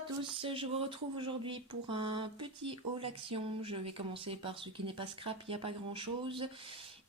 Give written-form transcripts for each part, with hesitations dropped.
à tous, je vous retrouve aujourd'hui pour un petit haul action. Je vais commencer par ce qui n'est pas scrap, il n'y a pas grand chose.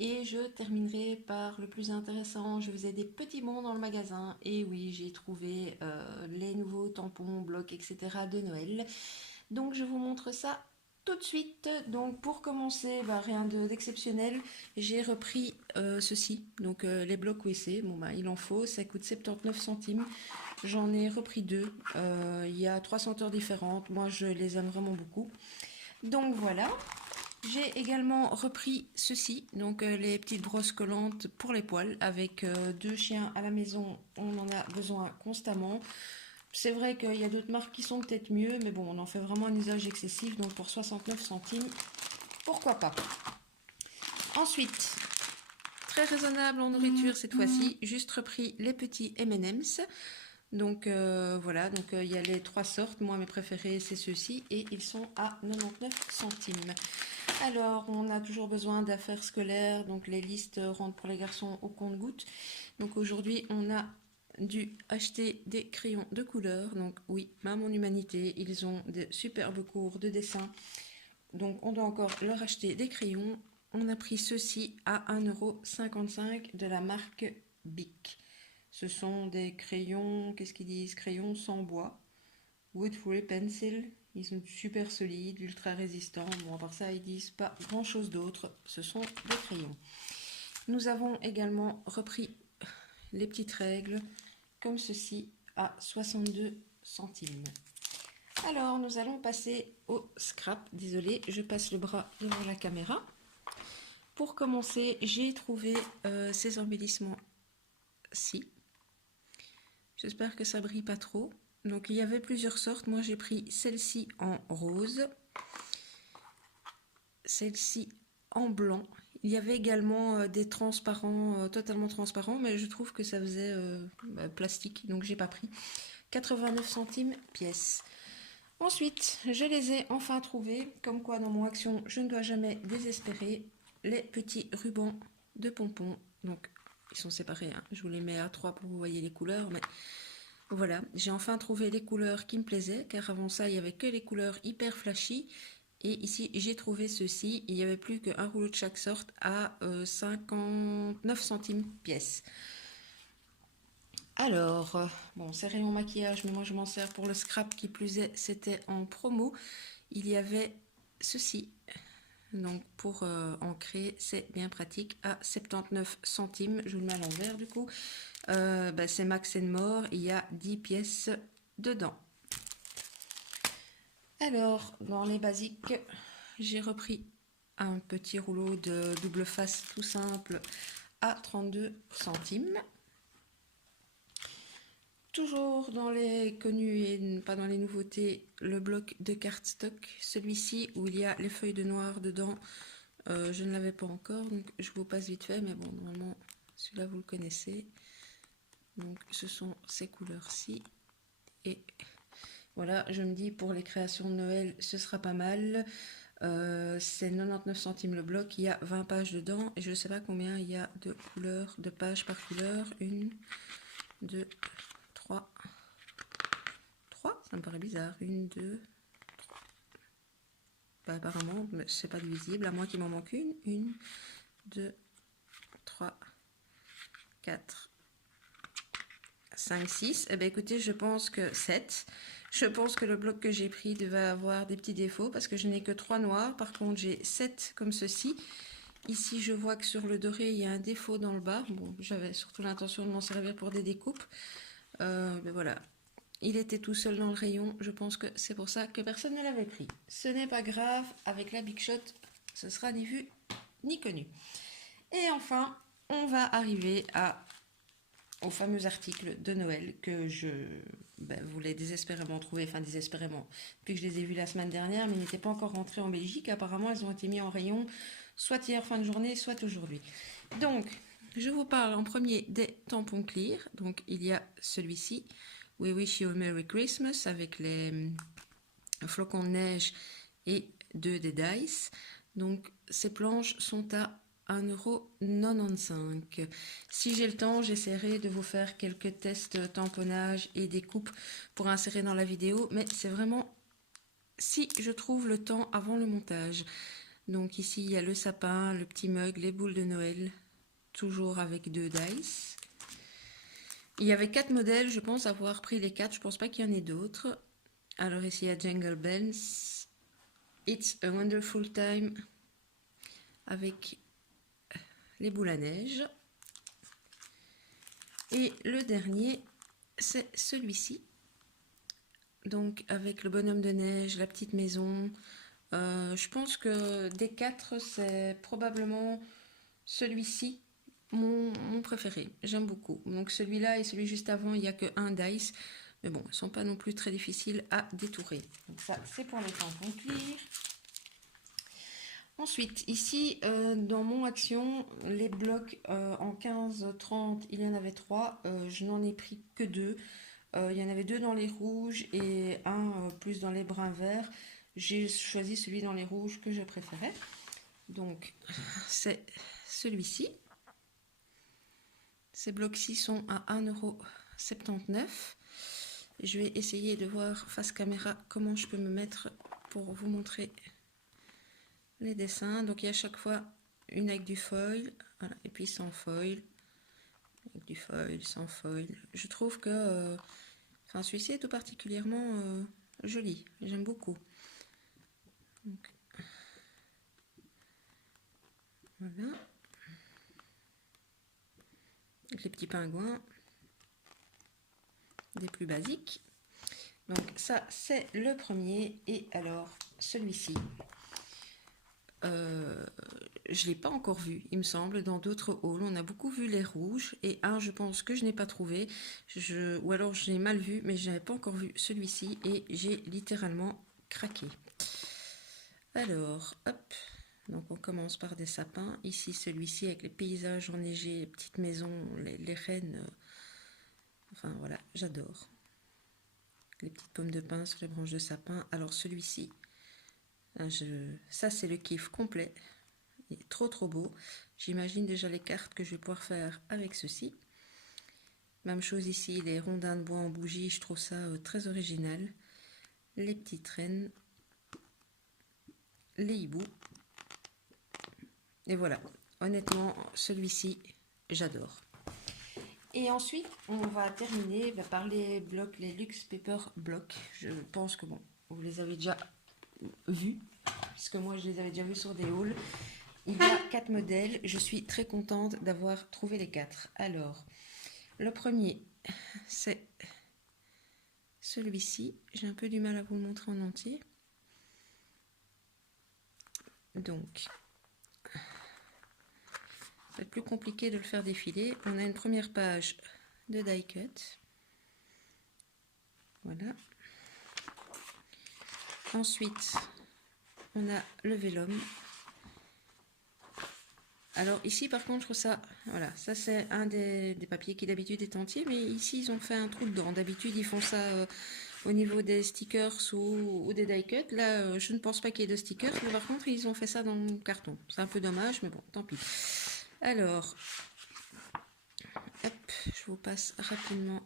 Et je terminerai par le plus intéressant. Je faisais des petits bonds dans le magasin. Et oui, j'ai trouvé les nouveaux tampons, blocs, etc. de Noël. Donc je vous montre ça tout de suite. Donc pour commencer, rien d'exceptionnel. J'ai repris ceci, donc les blocs WC. Bon il en faut, ça coûte 79 centimes. J'en ai repris deux. Il y a 3 senteurs différentes. Moi je les aime vraiment beaucoup. Donc voilà. J'ai également repris ceci, donc les petites brosses collantes pour les poils. Avec deux chiens à la maison, on en a besoin constamment. C'est vrai qu'il y a d'autres marques qui sont peut-être mieux, mais bon, on en fait vraiment un usage excessif, donc pour 69 centimes, pourquoi pas. Ensuite, très raisonnable en nourriture cette fois-ci, juste repris les petits M&M's. Donc voilà, donc il y a les 3 sortes, moi mes préférés c'est ceux-ci, et ils sont à 99 centimes. Alors, on a toujours besoin d'affaires scolaires, donc les listes rentrent pour les garçons au compte-gouttes. Donc aujourd'hui, on a dû acheter des crayons de couleur. Donc oui, Maman Humanité, ils ont de superbes cours de dessin. Donc on doit encore leur acheter des crayons. On a pris ceux-ci à 1,55 € de la marque Bic. Ce sont des crayons, qu'est-ce qu'ils disent? Crayons sans bois. Wood Free Pencil. Ils sont super solides, ultra résistants. Bon, à part ça, ils disent pas grand chose d'autre. Ce sont des crayons. Nous avons également repris les petites règles, comme ceci, à 62 centimes. Alors, nous allons passer au scrap. Désolée, je passe le bras devant la caméra. Pour commencer, j'ai trouvé ces embellissements-ci. J'espère que ça brille pas trop. Donc il y avait plusieurs sortes. Moi j'ai pris celle-ci en rose, celle-ci en blanc. Il y avait également des transparents, totalement transparents, mais je trouve que ça faisait plastique, donc j'ai pas pris. 89 centimes pièce. Ensuite, je les ai enfin trouvés. Comme quoi dans mon action, je ne dois jamais désespérer. Les petits rubans de pompons. Donc ils sont séparés, hein. Je vous les mets à 3 pour que vous voyez les couleurs, mais voilà, j'ai enfin trouvé les couleurs qui me plaisaient, car avant ça, il n'y avait que les couleurs hyper flashy. Et ici, j'ai trouvé ceci. Il n'y avait plus qu'un rouleau de chaque sorte à 59 centimes pièce. Alors, bon, c'est rayon maquillage, mais moi je m'en sers pour le scrap qui plus est, c'était en promo. Il y avait ceci. Donc pour ancrer, c'est bien pratique, à 79 centimes. Je vous le mets à l'envers du coup. C'est Max More, il y a 10 pièces dedans. Alors, dans les basiques, j'ai repris un petit rouleau de double face tout simple à 32 centimes. Toujours dans les connus et pas dans les nouveautés, le bloc de cardstock, celui-ci où il y a les feuilles de noir dedans. Je ne l'avais pas encore, donc je vous passe vite fait, mais bon, normalement, celui-là vous le connaissez. Donc ce sont ces couleurs-ci. Et voilà, je me dis pour les créations de Noël, ce sera pas mal. C'est 99 centimes le bloc, il y a 20 pages dedans. Et je ne sais pas combien il y a de couleurs, de pages par couleur. 1, 2, 3. 3, ça me paraît bizarre. 1, 2, 3. Apparemment, c'est pas divisible, à moins qu'il m'en manque une. 1, 2, 3, 4, 5, 6. Eh bien écoutez, je pense que 7. Je pense que le bloc que j'ai pris devait avoir des petits défauts parce que je n'ai que 3 noirs. Par contre, j'ai 7 comme ceci. Ici, je vois que sur le doré, il y a un défaut dans le bas. Bon, j'avais surtout l'intention de m'en servir pour des découpes. Mais voilà, il était tout seul dans le rayon. Je pense que c'est pour ça que personne ne l'avait pris. Ce n'est pas grave. Avec la Big Shot, ce sera ni vu ni connu. Et enfin, on va arriver au fameux article de Noël que je voulais désespérément trouver, enfin désespérément, puis que je les ai vus la semaine dernière, mais ils n'étaient pas encore rentrés en Belgique. Apparemment, elles ont été mis en rayon soit hier fin de journée, soit aujourd'hui. Donc, je vous parle en premier des tampons clear. Donc, il y a celui-ci, We Wish You a Merry Christmas, avec les flocons de neige et 2 des dice. Donc, ces planches sont à 1,95 €. Si j'ai le temps, j'essaierai de vous faire quelques tests tamponnage et découpe pour insérer dans la vidéo, mais c'est vraiment si je trouve le temps avant le montage. Donc ici, il y a le sapin, le petit mug, les boules de Noël, toujours avec 2 dice. Il y avait 4 modèles, je pense avoir pris les 4, je pense pas qu'il y en ait d'autres. Alors ici, il y a Jingle Bells, It's a Wonderful Time, avec les boules à neige. Et le dernier, c'est celui-ci. Donc avec le bonhomme de neige, la petite maison. Je pense que des 4, c'est probablement celui-ci mon préféré. J'aime beaucoup. Donc celui-là et celui juste avant, il n'y a que un dice. Mais bon, ils ne sont pas non plus très difficiles à détourer. Donc ça, c'est pour les tampons clear. Ensuite, ici, dans mon action, les blocs en 15-30, il y en avait 3. Je n'en ai pris que 2. Il y en avait 2 dans les rouges et un plus dans les bruns verts. J'ai choisi celui dans les rouges que je préférais. Donc, c'est celui-ci. Ces blocs-ci sont à 1,79 €. Je vais essayer de voir face caméra comment je peux me mettre pour vous montrer les dessins. Donc il y a à chaque fois une avec du foil, voilà, et puis sans foil, avec du foil, sans foil. Je trouve que enfin, celui-ci est tout particulièrement joli, j'aime beaucoup. Donc, voilà. Avec les petits pingouins, des plus basiques. Donc ça c'est le premier. Et alors celui-ci, je ne l'ai pas encore vu, il me semble, dans d'autres hauls. On a beaucoup vu les rouges et un, je pense que je n'ai pas trouvé, ou alors je l'ai mal vu, mais je n'avais pas encore vu celui-ci et j'ai littéralement craqué. Alors, hop, donc on commence par des sapins. Ici, celui-ci avec les paysages enneigés, les petites maisons, les rennes. Enfin voilà, j'adore. Les petites pommes de pin sur les branches de sapin. Alors celui-ci, ça c'est le kiff complet. Il est trop beau. J'imagine déjà les cartes que je vais pouvoir faire avec ceci. Même chose ici, les rondins de bois en bougie, je trouve ça très original. Les petites rennes, les hiboux. Et voilà, honnêtement, celui-ci, j'adore. Et ensuite, on va terminer par les blocs, les Luxe Paper Blocks. Je pense que bon, vous les avez déjà vus, puisque moi je les avais déjà vus sur des hauls. Il y a 4 modèles, je suis très contente d'avoir trouvé les 4. Alors, le premier, c'est celui-ci. J'ai un peu du mal à vous le montrer en entier. Donc, c'est plus compliqué de le faire défiler. On a une première page de die cut. Voilà. Ensuite, on a le vellum. Alors ici par contre je trouve ça, voilà, ça c'est un des papiers qui d'habitude est entier, mais ici ils ont fait un trou dedans. D'habitude ils font ça au niveau des stickers ou des die cut. Là je ne pense pas qu'il y ait de stickers, mais par contre ils ont fait ça dans le carton. C'est un peu dommage, mais bon, tant pis. Alors, hop, je vous passe rapidement.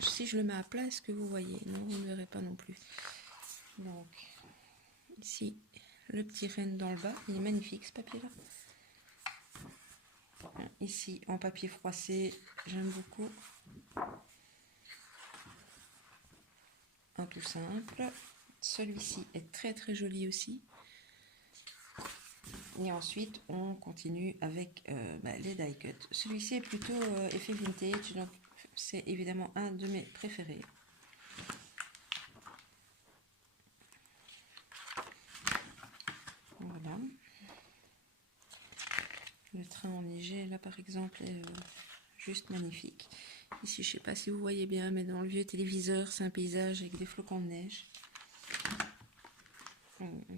Si je le mets à plat, est-ce que vous voyez? Non, vous ne verrez pas non plus. Donc, ici, le petit renne dans le bas. Il est magnifique ce papier-là. Ici, en papier froissé, j'aime beaucoup. Un tout simple. Celui-ci est très joli aussi. Et ensuite, on continue avec les die cut. Celui-ci est plutôt effet vintage, donc c'est évidemment un de mes préférés. Voilà. Le train enneigé, là par exemple, est juste magnifique. Ici, je ne sais pas si vous voyez bien, mais dans le vieux téléviseur, c'est un paysage avec des flocons de neige.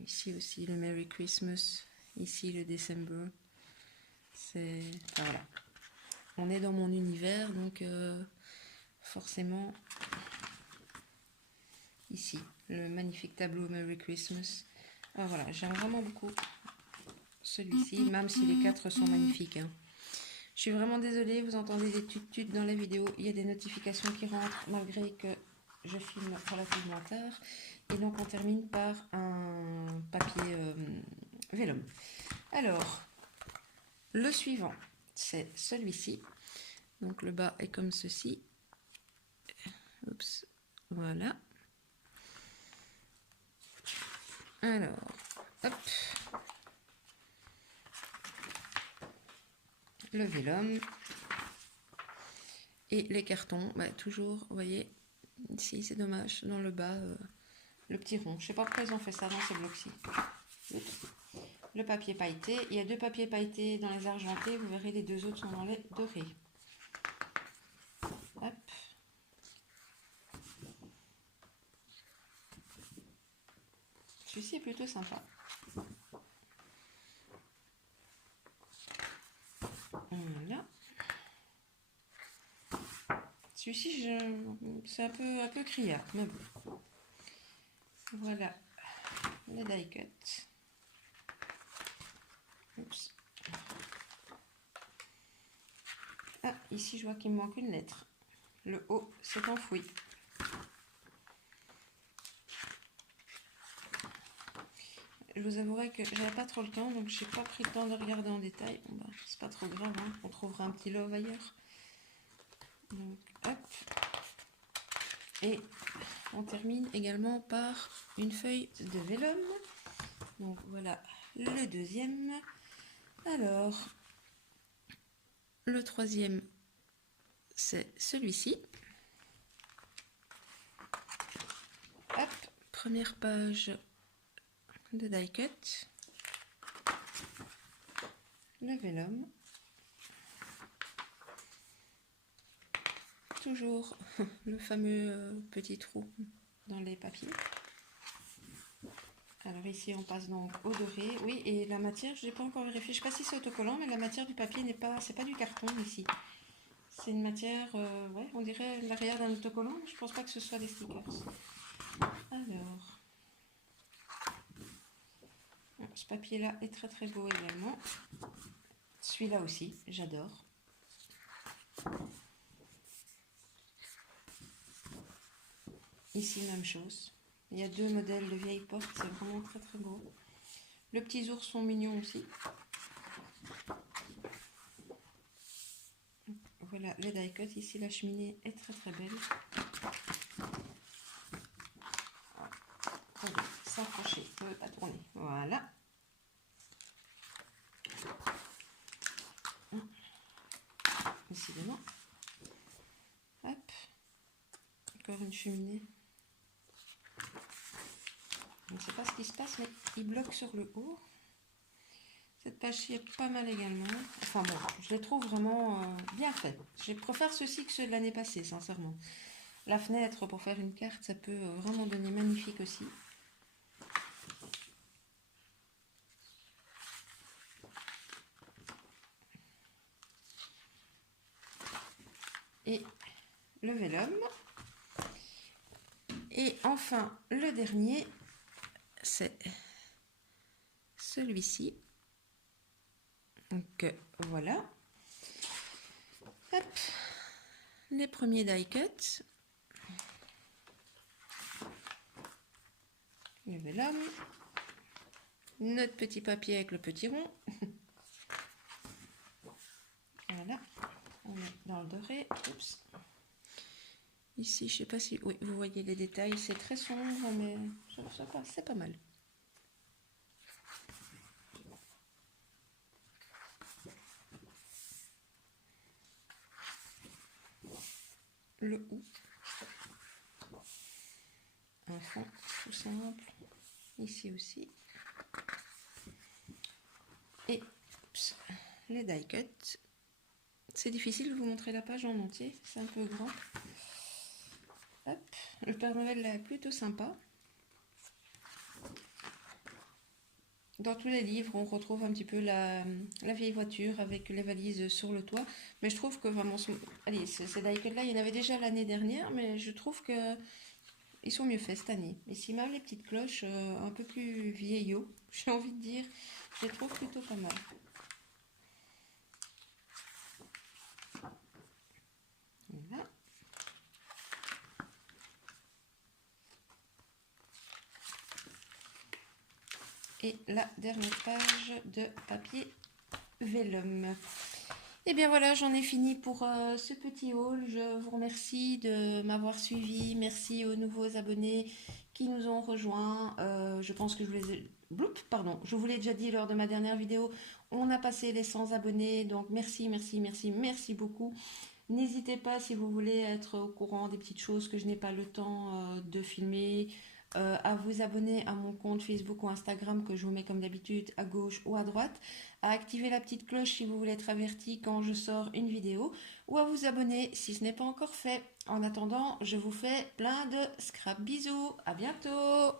Ici aussi, le Merry Christmas. Ici, le December. C'est... Enfin, voilà. On est dans mon univers, donc forcément, ici, le magnifique tableau Merry Christmas. Alors voilà, j'aime vraiment beaucoup celui-ci, même si les 4 sont magnifiques. Hein. Je suis vraiment désolée, vous entendez des tut-tut dans la vidéo. Il y a des notifications qui rentrent malgré que je filme relativement tard. Et donc on termine par un papier vélum. Alors, le suivant, c'est celui-ci. Donc le bas est comme ceci. Oups, voilà. Alors, hop. Le vélum. Et les cartons, bah, toujours, vous voyez, ici c'est dommage, dans le bas, le petit rond. Je ne sais pas pourquoi ils ont fait ça dans ces blocs-ci. Le papier pailleté, il y a 2 papiers pailletés dans les argentés, vous verrez les 2 autres sont dans les dorés. Hop. Celui-ci est plutôt sympa. Voilà. Celui-ci, c'est un peu criard, mais bon. Voilà le die cut. Oups. Ah, ici je vois qu'il me manque une lettre. Le O s'est enfoui. Je vous avouerai que j'avais pas trop le temps, donc j'ai pas pris le temps de regarder en détail. Bon, bah, c'est pas trop grave, hein. On trouvera un petit love ailleurs. Donc hop. Et on termine également par une feuille de vélum. Donc voilà le deuxième. Alors, le troisième, c'est celui-ci. Hop, première page de die cut. Le vélum. Toujours le fameux petit trou dans les papiers. Alors ici on passe donc au doré. Oui, et la matière, je n'ai pas encore vérifié. Je ne sais pas si c'est autocollant, mais la matière du papier n'est pas, c'est pas du carton ici. C'est une matière, ouais, on dirait l'arrière d'un autocollant. Je ne pense pas que ce soit des stickers. Alors, ce papier-là est très très beau également. Celui-là aussi, j'adore. Ici, même chose. Il y a 2 modèles de vieilles portes, c'est vraiment très très beau. Le petit ours sont mignons aussi. Voilà les die cut. Ici, la cheminée est très très belle. Attendez, s'accrocher, ça ne veut pas tourner. Voilà. Décidément. Hop. Encore une cheminée. Je ne sais pas ce qui se passe, mais il bloque sur le haut. Cette page-ci est pas mal également. Enfin bon, je les trouve vraiment bien faits. Je préfère ceux-ci que ceux de l'année passée, sincèrement. La fenêtre, pour faire une carte, ça peut vraiment donner magnifique aussi. Et le vélum. Et enfin, le dernier, c'est celui-ci. Donc voilà. Hop. Les premiers die cut. Le vélum. Notre petit papier avec le petit rond. Voilà. On est dans le doré. Oups. Ici, je ne sais pas si oui, vous voyez les détails. C'est très sombre, mais c'est pas mal. Le ou. Un fond tout simple. Ici aussi. Et les die cut. C'est difficile de vous montrer la page en entier. C'est un peu grand. Hop. Le Père Noël là est plutôt sympa. Dans tous les livres, on retrouve un petit peu la vieille voiture avec les valises sur le toit. Mais je trouve que vraiment, allez, ces die cut là, il y en avait déjà l'année dernière, mais je trouve que ils sont mieux faits cette année. Ici même les petites cloches un peu plus vieillots, j'ai envie de dire. Je les trouve plutôt pas mal. Voilà. Et la dernière page de papier vellum. Et bien voilà, j'en ai fini pour ce petit haul. Je vous remercie de m'avoir suivi. Merci aux nouveaux abonnés qui nous ont rejoints. Je pense que je vous les ai... Pardon, je vous l'ai déjà dit lors de ma dernière vidéo. On a passé les 100 abonnés. Donc merci, merci, merci, merci beaucoup. N'hésitez pas si vous voulez être au courant des petites choses que je n'ai pas le temps de filmer. À vous abonner à mon compte Facebook ou Instagram que je vous mets comme d'habitude à gauche ou à droite, à activer la petite cloche si vous voulez être averti quand je sors une vidéo, ou à vous abonner si ce n'est pas encore fait. En attendant, je vous fais plein de scrap bisous, à bientôt.